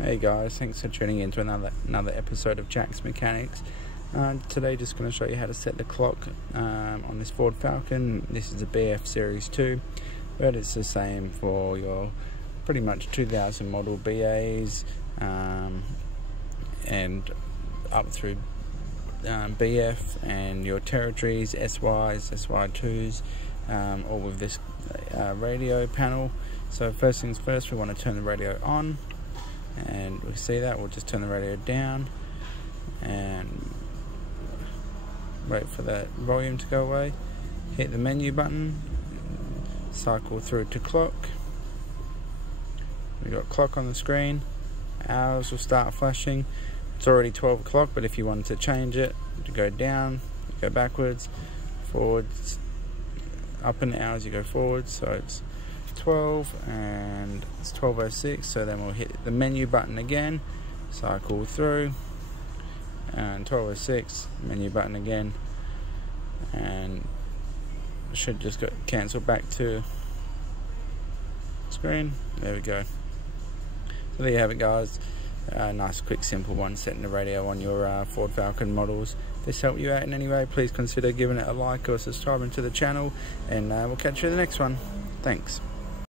Hey guys, thanks for tuning in to another episode of Jack's Mechanics. Today just going to show you how to set the clock on this Ford Falcon. This is a BF Series 2, but it's the same for your pretty much 2000 model BAs and up through BF and your territories, SYs, SY2s, all with this radio panel. So first things first, we want to turn the radio on. And we see that, we'll just turn the radio down and wait for that volume to go away. Hit the menu button, cycle through to clock. We've got clock on the screen, hours will start flashing. It's already 12 o'clock, but if you wanted to change it, to go down, you go backwards, forwards, up in the hours you go forwards, so it's 12 and it's 12:06, so then we'll hit the menu button again, cycle through, and 12:06, menu button again, and it should just go cancel back to screen. There we go. So there you have it, guys. Nice, quick, simple one, setting the radio on your Ford Falcon models. If this helped you out in any way, please consider giving it a like or subscribing to the channel, and we'll catch you in the next one. Thanks.